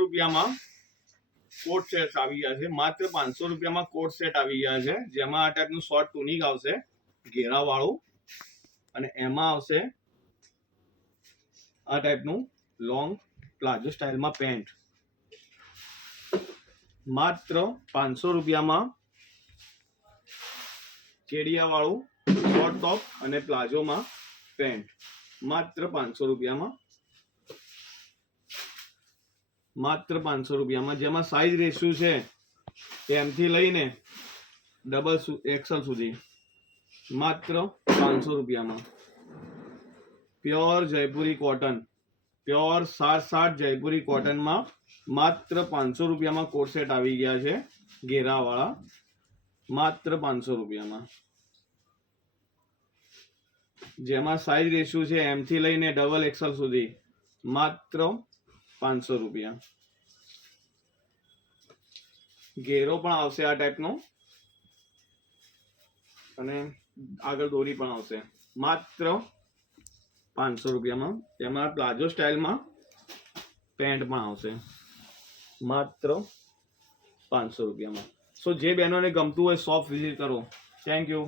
રૂપિયામાં coat set આવી ગયા છે, માત્ર 500 રૂપિયામાં કોટ સેટ આવી ગયા છે, જેમાં આ ટાઈપનું શોર્ટ ટુનિક આવશે ઘેરા વાળું, અને એમાં આવશે આ ટાઈપનું લોંગ પ્લાઝો સ્ટાઇલમાં પેન્ટ, માત્ર 500 રૂપિયામાં કેડિયા વાળું શોર્ટ ટોપ અને પ્લાઝોમાં પેન્ટ, માત્ર 500 રૂપિયામાં, માત્ર 500 રૂપિયામાં, જેમાં સાઈઝ રેશિયો છે એમ થી લઈને ડબલ એક્સલ સુધી, માત્ર 500 રૂપિયામાં. Pure Jaipuri cotton, pure 60 Jaipuri કોટનમાં માત્ર 500 રૂપિયામાં કોટ સેટ આવી ગયા છે ઘેરા વાળા, માત્ર 500 રૂપિયામાં, જેમાં સાઈઝ રેશિયો છે એમ થી લઈને ડબલ એક્સલ સુધી, માત્ર 500 રૂપિયા. ઘેરો પણ આવશે આ ટાઈપનો અને આગળ દોરી પણ આવશે, માત્ર 500 રૂપિયામાં. તેમાં પ્લાઝો સ્ટાઇલમાં પેન્ટ પણ આવશે, માત્ર 500 રૂપિયામાં. સો જે બહેનોને ગમતું હોય શોપ વિઝિટ કરો. Thank you.